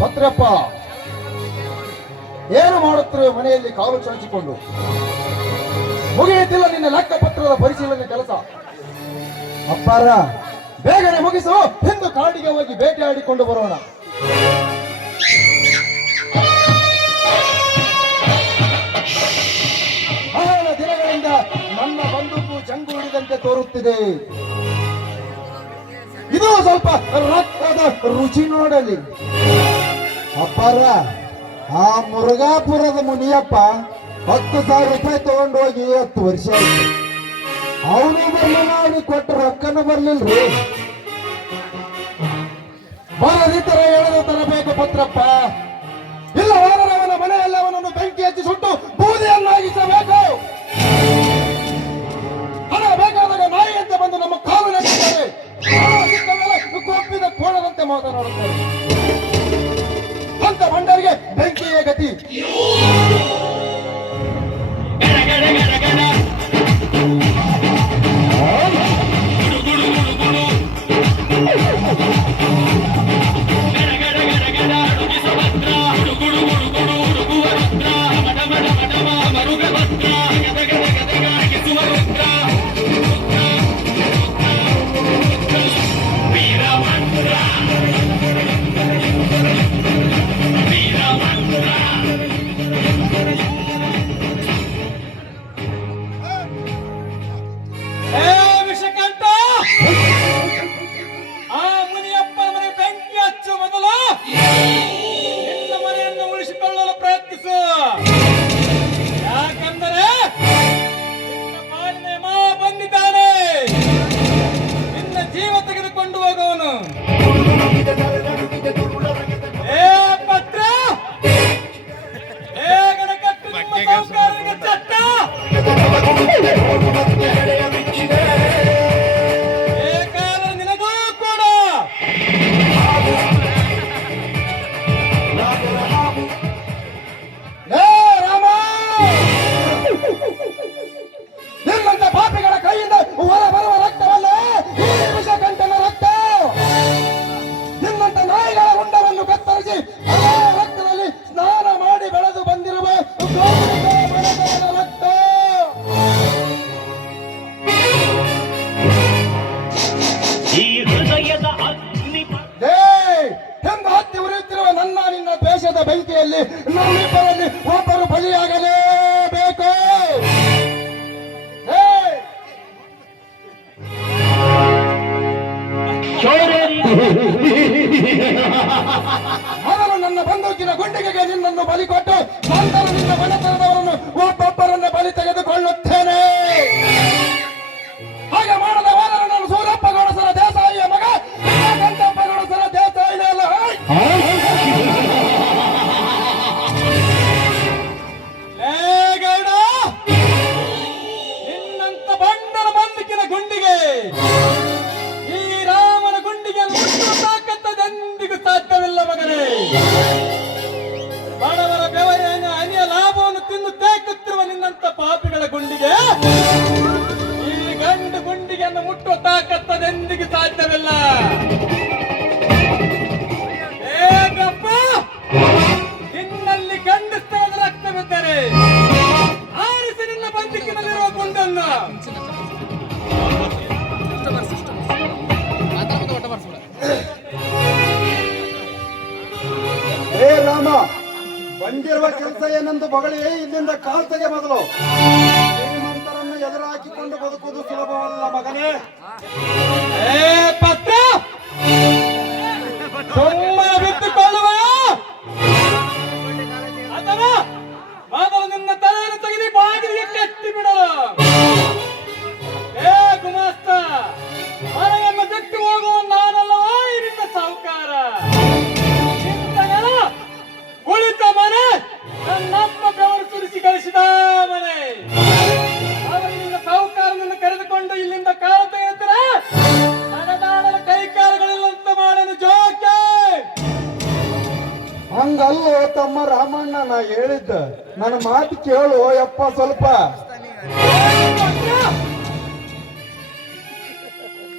ಭದ್ರಪ್ಪ, ಏನು ಮಾಡುತ್ತಿರುವ ಮನೆಯಲ್ಲಿ ಕಾಲು ಚಾಚಿಕೊಂಡು? ಮುಗಿಯುತ್ತಿಲ್ಲ ನಿನ್ನ ಲೆಕ್ಕಪತ್ರದ ಪರಿಶೀಲನೆ ಕೆಲಸ. ಅಪ್ಪಾರ, ಬೇಗನೆ ಮುಗಿಸು, ಎಂದು ಕಾಡಿಗೆ ಹೋಗಿ ಬೇಟೆಯಾಡಿಕೊಂಡು ಬರೋಣ. ಬಹಳ ದಿನಗಳಿಂದ ನನ್ನ ಬಂದೂಕು ಜಂಗು ಹಿಡಿದಂತೆ ತೋರುತ್ತಿದೆ. ಇದು ಸ್ವಲ್ಪ ರಕ್ತದ ರುಚಿ ನೋಡಲಿ. ಅಪ್ಪಾರ, ಆ ಮುರುಘಾಪುರದ ಮುನಿಯಪ್ಪ 10,000 ರೂಪಾಯಿ ತಗೊಂಡು ಹೋಗಿ 10 ವರ್ಷ ಆಯ್ತು. ಅವನು ಬರ್ಲಿಲ್ಲ, ಅವನಿಗೆ ಕೊಟ್ಟ ರೊಕ್ಕನ ಬರ್ಲಿಲ್ರಿ. ಬರದಿದ್ದರೆ ಎಳೆದು ತರಬೇಕು ಭದ್ರಪ್ಪ. ಇಲ್ಲ ಅವನ ಮನೆಯಲ್ಲಿ ಅವನನ್ನು ಬೆಂಕಿ ಹಚ್ಚಿ ಸುಟ್ಟು ಬೂದಿಯನ್ನಾಗಿಸಬೇಕು. ಹಣ ಬೇಕಾದಾಗ ನಾಯಿಯಂತೆ ಬಂದು ನಮ್ಮ ಕಾಲು ನೆಟ್ಟಿದ್ದಾರೆ. ಕೊಪ್ಪಿದ ಕೋಣದಂತೆ ಮಾತನಾಡುತ್ತಾರೆ. ಅಂತ ಬಂಡರಿಗೆ ಬೆಂಕಿಯೇ ಗತಿ. ಬೆಂಕಿಯಲ್ಲಿ ನಮ್ಮಿಬ್ಬರಲ್ಲಿ ಒಬ್ಬರು ಬಲಿಯಾಗಲೇಬೇಕು. ಮೊದಲು ನನ್ನ ಬಂದೂಕಿನ ಗುಂಡಿಗೆಗೆ ನಿನ್ನನ್ನು ಬಲಿ ಕೊಟ್ಟು ನಂತರ ನಿನ್ನ ಮನೆತನದವರನ್ನು ಒಬ್ಬೊಬ್ಬರನ್ನು ಬಲಿ ತೆಗೆದುಕೊಳ್ಳುತ್ತೇನೆ. ಹಾಗೆ ಮಾಡದ ಹೋದರೆ ನಾನು ಸೂರಪ್ಪ ಗೌಡಸರ ದೇಸಾಯಿಯ ಮಗ ಕಂಠಪ್ಪ ಗೌಡಸರ ದೇಸಾಯಿನ ಅಲ್ಲ. ನಿನ್ನಂತ ಬಂಡರ ಬಂದೂಕಿನ ಗುಂಡಿಗೆ ಈ ರಾಮನ ಗುಂಡಿಗೆ ಮುಟ್ಟುವ ತಾಕತ್ತದೆಂದಿಗೂ ಸಾಧ್ಯವಿಲ್ಲ ಮಗನೇ. ಬಡವರ ಬೆವರಿನ ಅನಿಯ ಲಾಭವನ್ನು ತಿಂದು ತೇಕುತ್ತಿರುವ ನಿನ್ನಂತ ಪಾಪಿಗಳ ಗುಂಡಿಗೆ ಈ ಗಂಡು ಗುಂಡಿಗೆಯನ್ನು ಮುಟ್ಟುವ ತಾಕತ್ತದೆಂದಿಗೂ ಸಾಧ್ಯವಿಲ್ಲ. ಏಕಪ್ಪ, ನಿನ್ನಲ್ಲಿ ಗಂಡಸ್ತನದ ರಕ್ತವಿದ್ದರೆ ಆರಿಸಿ ನಿನ್ನ ಬಂದೂಕಿನಲ್ಲಿರುವ ಗುಂಡನ್ನು. ಹೇ ರಾಮ, ಬಂದಿರುವ ಕೆಲಸ ಏನೆಂದು ಬಗಳಿ ಇಲ್ಲಿಂದ ಕಾಲ್ತೆಗೆ ಮೊದಲು. ಶ್ರೀಮಂತರನ್ನು ಎದುರು ಹಾಕಿಕೊಂಡು ಬದುಕುವುದು ಸುಲಭವಲ್ಲ ಮಗನೇ. ಪತ್ರ ಸುಮ್ಮನೆ ಬಿಟ್ಟುಕೊಳ್ಳುವ ಅಥವಾ ಮೊದಲು ನಿನ್ನ ತಲೆಯನ್ನು ತೆಗೆದು ಬಾಗಿಲಿಗೆ ಕಟ್ಟಿ ಬಿಡಲು. ಗುಮಾಸ್ತ, ಮನೆಯನ್ನು ಬಿಟ್ಟು ಹೋಗುವ ನಾನಲ್ಲವಾ ನಿನ್ನ ಸಾಹುಕಾರ. ಉಳಿತ ಮನೆ ನನ್ನಪ್ಪ ಬೆವರು ಸುರಿಸಿ ಗಳಿಸಿದ ಮನೆ. ನಿನ್ನ ಸಾಹುಕಾರನನ್ನು ಕರೆದುಕೊಂಡು ಇಲ್ಲಿಂದ ಕಾಲ ತೆಗೆಯುತ್ತಾರೆ. ನಡೆದಾಡಲು ಕೈ ಕಾಲುಗಳಿಲ್ಲಂತ ಮಾಡಲು ಜೋಕೆ. ಹಂಗಲ್ಲೋ ತಮ್ಮ ರಾಮಣ್ಣ, ನಾ ಹೇಳಿದ್ದ ನನ್ನ ಮಾತು ಕೇಳು ಯಪ್ಪ ಸ್ವಲ್ಪ.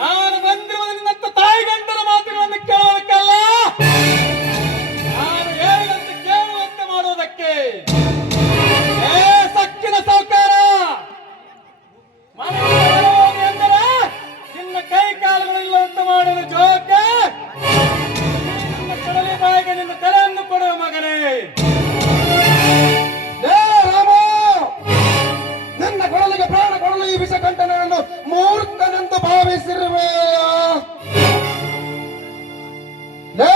ನಾನು ಬಂದಿರುವುದು ನಿನ್ನಂತ ತಾಯಿ ಗಂಟರ ಮಾತುಗಳನ್ನು ಕೇಳೋದಕ್ಕಲ್ಲ, ನಾನು ಹೇಳಿದಂತೆ ಕೇಳುವಂತೆ ಮಾಡುವುದಕ್ಕೆ. ಏ ಸಕ್ಕಿನ ಸಾಹುಕಾರ, ಮನೆಗೆ ಬರುವುದು ಎಂದರೆ ನಿನ್ನ ಕೈ ಕಾಲುಗಳಿಲ್ಲದಂತೆ ಮಾಡುವ ಜೋಕೆ. ನಿನ್ನ ಕಡಲಿ ಬಾಯಿಗೆ ನಿನ್ನ ತಲೆಯನ್ನು ಕೊಡುವ ಮಗನೇ. ಲೇ ರಾಮ, ನನ್ನ ಕೊಡಲಿಗೆ ಪ್ರಾಣ ಕೊಡಲು ಈ ವಿಷಕಂಠನನ್ನು ಮೂರ್ಖನೆಂದು ಭಾವಿಸಿರುವೆಯ? ಲೇ,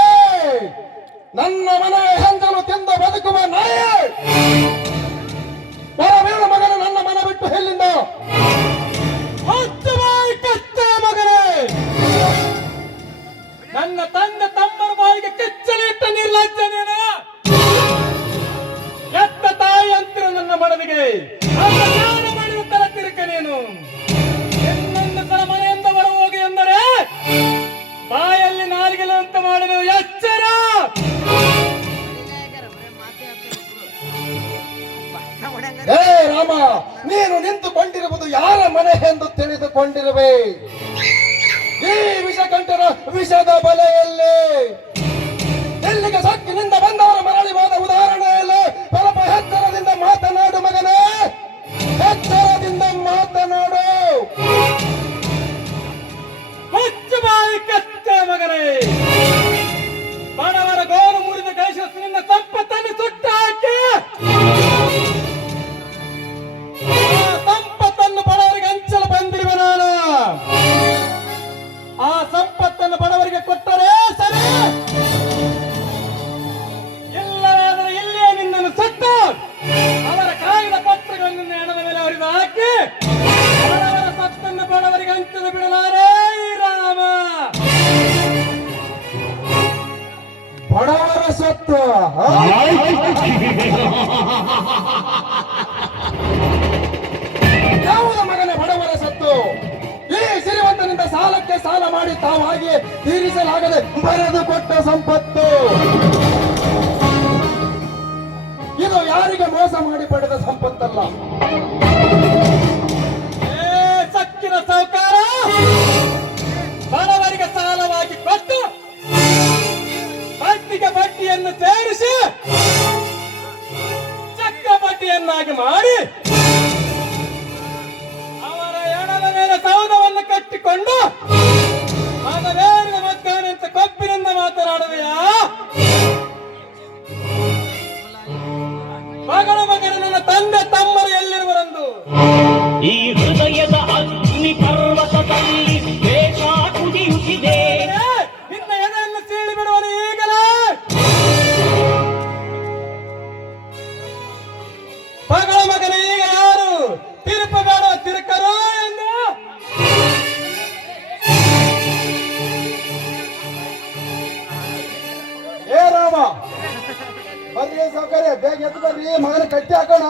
ನನ್ನ ಮನೆ ಹೆಂಜಲು ತಿಂದು ಬದುಕುವ ನಾಯ, ಬರಬೇಡ ಮಗನ ನನ್ನ ಮನೆ ಬಿಟ್ಟು ಎಲ್ಲಿಂದ? ಹೊತ್ತು ಬಾಯಿ ಕಚ್ಚ ಮಗನೇ. ನನ್ನ ತಂದೆ ತಮ್ಮನ ಬಾಯಿಗೆ ಕೆಚ್ಚಲಿಟ್ಟ ನಿರ್ಲಜ್ಜ ನೀನು. ಎತ್ತ ತಾಯಿ ಅಂತಿರು ನನ್ನ ಮನವಿಗೆ ನಾನು ಮಾಡಿದ ತರ ತಿರುಕ ನೀನು. ಇನ್ನೊಂದು ಸಲ ಮನೆಯಿಂದ ಹೊರ ಹೋಗಿ ಎಂದರೆ ಬಾಯಲ್ಲಿ ನಾಲಿಗೆಲು ಅಂತ ಮಾಡಿದ ಎಚ್ಚರ. ಏ ರಾಮ, ನೀನು ನಿಂತುಕೊಂಡಿರುವುದು ಯಾರ ಮನೆ ಎಂದು ತಿಳಿದುಕೊಂಡಿರುವೆ? ಈ ವಿಷಕಂಠನ ವಿಷದ ಬಲೆಯಲ್ಲಿ ಎಲ್ಲಿಗೆ ಸಕ್ಕಿನಿಂದ ಬಂದವರ ಮರಳಿ ಹೋದ ಉದಾಹರಣೆಯಲ್ಲಿ ಸ್ವಲ್ಪ ಎಚ್ಚರದಿಂದ ಮಾತನಾಡು ಮಗನೇ, ಎಚ್ಚರದಿಂದ ಮಾತನಾಡು. ಹೊತ್ತು ಬಾಯಿ ಕಚ್ಚ ಮಗನೇ. ಬಡವರ ಗೋರು ಮುರಿದ ದೇಶಸ್ಸು ನಿನ್ನ ಸಂಪತ್ತನ್ನು ಸುಟ್ಟು ಹಾಕಿ ಆ ಸಂಪತ್ತನ್ನು ಬಡವರಿಗೆ ಹಂಚಲು ಬಂದಿರುವ ನಾನು. ಆ ಸಂಪತ್ತನ್ನು ಬಡವರಿಗೆ ಕೊಟ್ಟರೆ ಸರಿ, ಎಲ್ಲರಾದರೂ ಇಲ್ಲಿಯೇ ನಿನ್ನನ್ನು ಸುಟ್ಟು ಅವರ ಕಾಗಿದ ಪತ್ರಗಳನ್ನು ನಿನ್ನ ಹೆಣದ ಮೇಲೆ ಹರಿದು ಹಾಕಿ ಬಡವರ ಸತ್ತನ್ನು ಬಡವರಿಗೆ ಹಂಚಲು ಬಿಡಲಾರೆ ಈ ರಾಮ. ಬಡವರ ಸತ್ತು ಯಾವುದು ಮಗನೇ ಬಡವರ ಸತ್ತು? ಈ ಸಿರಿವಂತನಿಂದ ಸಾಲಕ್ಕೆ ಸಾಲ ಮಾಡಿ ತಾವಾಗಿ ತೀರಿಸಲಾಗದೆ ಬರೆದು ಕೊಟ್ಟ ಸಂಪತ್ತು. ಇದು ಯಾರಿಗೆ ಮೋಸ ಮಾಡಿ ಪಡೆದ ಸಂಪತ್ತಲ್ಲ. ಏ ಸಕ್ಕಿನ ಸಾಹುಕಾರ, ಬಡವರಿಗೆ ಸಾಲವಾಗಿ ಕೊಟ್ಟು ಬಡ್ಡಿಗೆ ಬಡ್ಡಿಯನ್ನು ಸೇರಿಸಿ ಚಕ್ರ ಬಡ್ಡಿಯನ್ನಾಗಿ ಮಾಡಿ ಅವರ ಹೆಣದ ಮೇಲೆ ಸೌಧವನ್ನು ಕಟ್ಟಿಕೊಂಡು ಮಗವೇರಿನ ಮಗ್ಗನೆಂತ ಕೊಬ್ಬಿನಿಂದ ಮಾತನಾಡುವೆಯಾ? ಮಗಳ ಮಗನ ನನ್ನ ತಂದೆ ತಮ್ಮರು ಎಲ್ಲಿರುವರೆಂದು ಈ ಹೃದಯದ ಅಗ್ನಿ ಪರ್ವತದಲ್ಲಿ ದ್ವೇಷ ಕುದಿಯುತ್ತಿದೆ. ನಿನ್ನ ಎದೆಯನ್ನು ಸೀಳಿ ಬಿಡುವನು ಈಗಲೇ. ಮಗಳ ಮಗನ ಈಗ ಯಾರು ತಿರುಪಬೇಡ ತಿರುಕರು ಎಂದು ಏ ರಾಮ, ಬರ್ರಿ ಸೌಕರ್ಯ, ಬೇಗ ಎದ್ದು ಬರ್ರಿ, ಮಗನ ಕಟ್ಟಿ ಹಾಕೋಣ.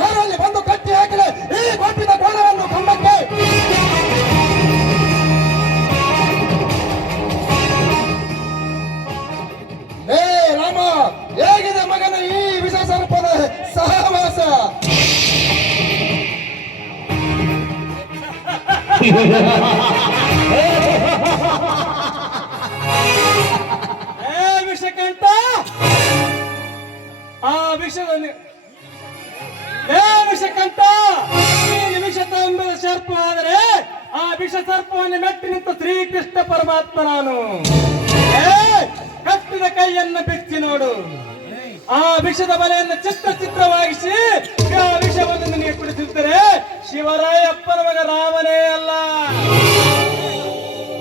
ಯಾರಲ್ಲಿ ಬಂದು ಕಟ್ಟಿ ಹಾಕಿದೆ ಈ ಕೊಟ್ಟಿದ ಕೋಣವನ್ನು ಕಂಬಕ್ಕೆ? ಏ ರಾಮ, ಹೇಗಿದೆ ಮಗನ ಈ ವಿಷ ಸರ್ಪದ ಸಹವಾಸ? ಏ ವಿಷಕಂಠ, ಆ ವಿಷವನ್ನು ವಿಷಕಂಠ, ನೀನು ವಿಷ ತಂಬದ ಸರ್ಪವಾದರೆ ಆ ವಿಷ ಸರ್ಪವನ್ನು ಮೆಟ್ಟಿ ನಿಂತ ಶ್ರೀಕೃಷ್ಣ ಪರಮಾತ್ಮ ನಾನು. ಕಟ್ಟಿದ ಕೈಯನ್ನು ಬಿಚ್ಚಿ ನೋಡು. ಆ ವಿಷದ ಬಲೆಯನ್ನು ಚಿತ್ರವಾಗಿಸಿ ಆ ವಿಷವನ್ನು ನಿನಗೆ ಕುಡಿಸಿದ್ದರೆ ಶಿವರಾಯಪ್ಪನ ಮಗ ರಾಮನೇ ಅಲ್ಲ.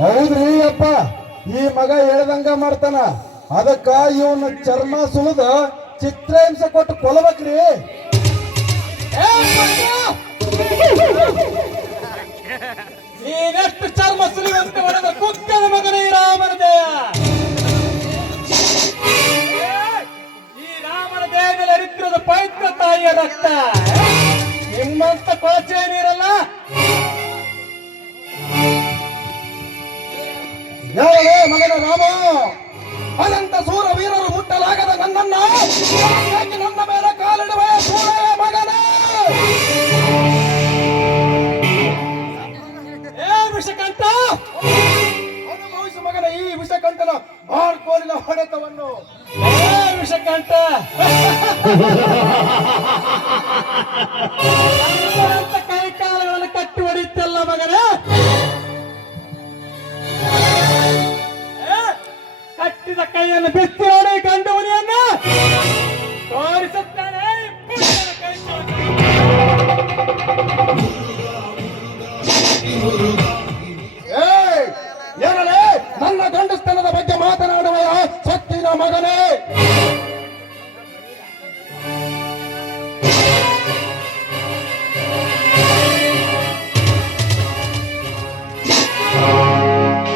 ಹೌದ್ರಿ ಅಪ್ಪ, ಈ ಮಗ ಹೇಳ್ದಂಗ ಮಾಡ್ತಾನ. ಅದಕ್ಕ ಇವನು ಚರ್ಮ ಸುಲಿದ ಚಿತ್ರಹಿಂಸೆ ಕೊಟ್ಟು ಕೊಲ್ಲಬೇಕ್ರಿ. ನೀನೆಷ್ಟು ಚರ್ಮ ಸುಲಿಯುವಂತೆ ಹೊಡೆದ ಕುಕ್ಕನ ಮಗನೇ ಈ ರಾಮನ ದೇಹ. ಈ ರಾಮನ ದೇಹದಲ್ಲಿ ಹರಿತಿರೋದು ಪವಿತ್ರ ತಾಯಿಯ ರಕ್ತ. ನಿಮ್ಮಂತ ಕೊಳಚೆ ನೀರಲ್ಲ. ಯಾರೇ ಮಗನ ರಾಮ, ಅನಂತ ಸೂರ ವೀರರು ಮುಟ್ಟಲಾಗದ ನನ್ನನ್ನ ಯಾಕೆ ನನ್ನ ಮೇಲೆ ಕಾಲಿಡುವ ಸೂಳೆಯ ಮಗನ? ಏ ವಿಷಕಂಠ, ಅನುಭವಿಸು ಮಗನ ಈ ವಿಷಕಂಠನ ಬಾರ್ಕೋಲಿನ ಹೊಡೆತವನ್ನು. ಏ ವಿಷಕಂಠ, ಅಂತ ಕೈ ಕಾಲುಗಳನ್ನು ಕಟ್ಟಿ ಹೊಡೆಯುತ್ತಲ್ಲ ಮಗನ. ಕಟ್ಟಿದ ಕೈಯನ್ನು ಬಿತ್ತಿ ನೋಡಿ ಗಂಡು ಹುಲಿಯನ್ನ ತೋರಿಸುತ್ತಾನೆ. ಏನಲೇ ನನ್ನ ಗಂಡಸ್ತನದ ಬಗ್ಗೆ ಮಾತನಾಡುವ ಸತ್ತಿನ ಮಗನೇ?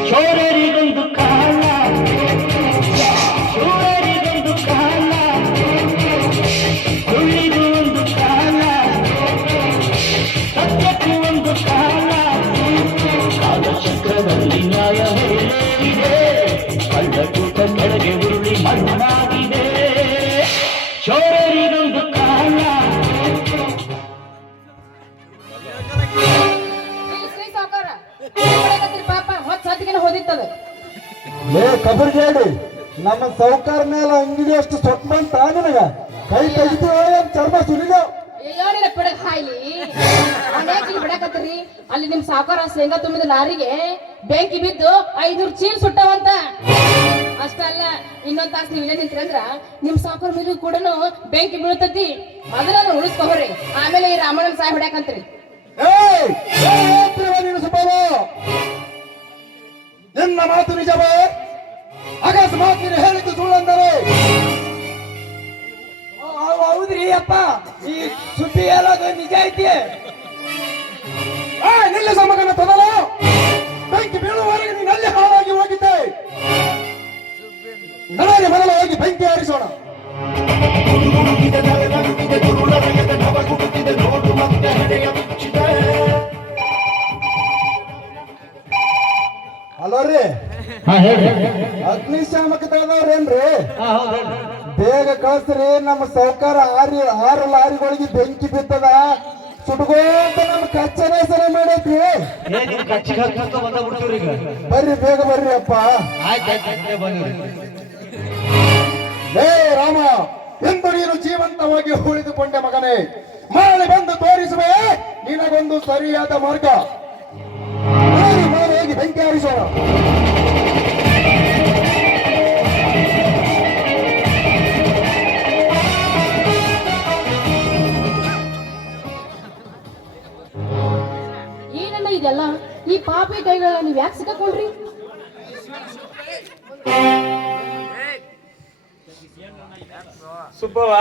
ಶೂರರಿಗೊಂದು ಕಾಲ, ಶೂರರಿಗೊಂದು ಕಾಲ, ಸುಳ್ಳಿಗೂ ಒಂದು ಕಾಲ, ಸತ್ಯಕ್ಕೂ ಒಂದು ಕಾಲ. ಕಾಲಚಕ್ರದಲ್ಲಿ ನ್ಯಾಯ ಹೇರಿದೆ, ಕಳ್ಳಕೂಟ ಕೆಳಗೆ ಉರುಳಿ ಮಣ್ಣಾಗಿದೆ. ಶೂರರಿಗೊಂದು ಕಾಲ. ಪಾಪ ಹೊತ್ತು ಸತ್ತಿಗೆನ ಹೋದಿತ್ತದ. ಲೇ ಕಬರ್ಗೇಡಿ, ನಮ್ಮ ಸೌಕಾರ ಮೇಲೆ ಅಂಗಡಿ ಅಷ್ಟು ಸೊಟ್ಟು ಬಂತ ನಿನಗ? ಕೈ ತೆಗಿತು ಚರ್ಮ ಸುಲಿದ. ಏನಿಲ್ಲ ಬಿಡಕ್ ಹಾಯ್ಲಿ, ಯಾಕೆ ಬಿಡಕತ್ತೀರಿ? ಅಲ್ಲಿ ನಿಮ್ ಸಾವುಕಾರ ಶೇಂಗಾ ತುಂಬಿದ ಲಾರಿಗೆ ಬೆಂಕಿ ಬಿದ್ದು 500 ಚೀಲ ಸುಟ್ಟವಂತ. ಅಷ್ಟಲ್ಲ, ಇನ್ನೊಂದ್ ತಾಸು ನೀವು ಇಲ್ಲೇ ನಿಂತ್ರಂದ್ರ ನಿಮ್ ಸಾವುಕಾರ ಮೇಲೆ ಕೂಡ ಬೆಂಕಿ ಬೀಳ್ತತಿ. ಅದನ್ನ ಉಳಿಸ್ಕೋರಿ, ಆಮೇಲೆ ಈ ರಾಮಣ್ಣನ ಸಾಯ್ ಹೊಡ್ಯಾಕಂತ್ರಿ. ನೀನು ಸುಬ್ಬವ, ನಿನ್ನ ಮಾತು ನಿಜವೇ? ಅಕಸ್ಮಾತ್ ನೀನು ಹೇಳಿದ್ದು ಸುಳ್ಳಂದರೆ? ಹೌದ್ರಿ ಅಪ್ಪ, ಈ ಸುದ್ದಿ ಹೇಳೋದು ನಿಜ ಐತಿ. ನಿಲ್ಲಿಸ ಮಗನ ತೊದಲು, ಬೆಂಕಿ ಬೀಳುವವರೆಗೆ ನೀನು ಅಲ್ಲಿ ಹಾಳಾಗಿ ಹೋಗಿದ್ದೆ. ನನಗೆ ಮೊದಲು ಹೋಗಿ ಬೆಂಕಿ ಹಾರಿಸೋಣ. ಹಲೋ ರೀ, ಅಗ್ನಿಶಾಮಕ ದಳದವ್ರೇನ್ರಿ? ಬೇಗ ಕಳ್ಸ್ರಿ, ನಮ್ಮ ಸೌಕಾರ 6 ಲಾರಿಗಳಿಗೆ ಬೆಂಕಿ ಬಿತ್ತದ. ಸುಟ್ಕೋಂತ ನಮ್ಮ ಕಚ್ಚನೆ ಸರಿ ಮಾಡೈತ್ರಿ. ಬರ್ರಿ ಬೇಗ ಬರ್ರಿ ಅಪ್ಪ. ಹೇ ರಾಮ, ಎಂದು ನೀನು ಜೀವಂತವಾಗಿ ಉಳಿದುಕೊಂಡ ಮಗನೇ, ಮರಳಿ ಬಂದು ತೋರಿಸುವೆ ನಿನಗೊಂದು ಸರಿಯಾದ ಮಾರ್ಗ. ಹೋಗಿ ಬೆಂಕಿ ಹಾರಿಸೋಣ. ಏನನ್ನ ಇದೆಲ್ಲ? ಈ ಪಾಪಿ ಕೈಗಳ ನೀವ್ ಯಾಕೆ ಸಿಕ್ಕಾಕೊಂಡ್ರಿ? ಸುಬ್ಬವ,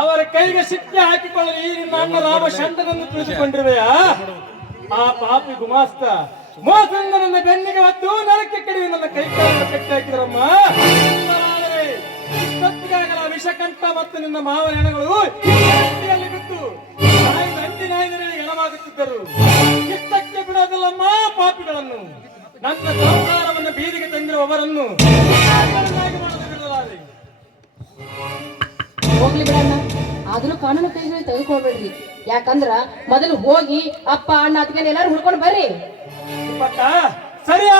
ಅವರ ಕೈಗೆ ಸಿಕ್ಕಿ ಹಾಕಿಕೊಳ್ಳಲು ಈ ನಿನ್ನ ಅಣ್ಣ ರಾಮ ಶಂಡನನ್ನು ತಿಳಿದುಕೊಂಡಿರುವೆಯಾ? ಆ ಪಾಪಿ ಗುಮಾಸ್ತ ಮೋಸದಿಂದ ನನ್ನ ಬೆನ್ನಿಗೆ ಹೊತ್ತು ನರಕ್ಕೆ ಕಡಿವೆ ನನ್ನ ಕೈ ಕಾಲನ್ನು ಕಟ್ಟಿ ಹಾಕಿದ್ರಮ್ಮ. ಇಷ್ಟೊತ್ತಿಗಾಗಲ ವಿಷಕಂಠ ಮತ್ತು ನಿನ್ನ ಮಾವನ ಹೆಣಗಳು ಹಟ್ಟಿಯಲ್ಲಿ ಬಿದ್ದು ನಾಯಿನಲ್ಲಿ ಎಳವಾಗುತ್ತಿದ್ದರು. ಇಷ್ಟಕ್ಕೆ ಬಿಡೋದಿಲ್ಲಮ್ಮ ಪಾಪಿಗಳನ್ನು. ನನ್ನ ಸಂಸಾರವನ್ನು ಬೀದಿಗೆ ತಂದಿರುವವರನ್ನು ಮಾಡಲು ಬಿಡಲಾರೆ. ಹೋಗ್ಲಿ ಬಿಡಣ್ಣ, ಆದ್ರೂ ಕಾನೂನು ಕೈಗಳು ತೆಗೆದುಕೊಳ್ಬೇಡ್ರಿ. ಯಾಕಂದ್ರ ಮೊದಲು ಹೋಗಿ ಅಪ್ಪ ಅಣ್ಣ ಅತ್ಕೊಂಡು ಎಲ್ಲಾರು ಹುಡ್ಕೊಂಡು ಬರ್ರಿ. ಸರಿ.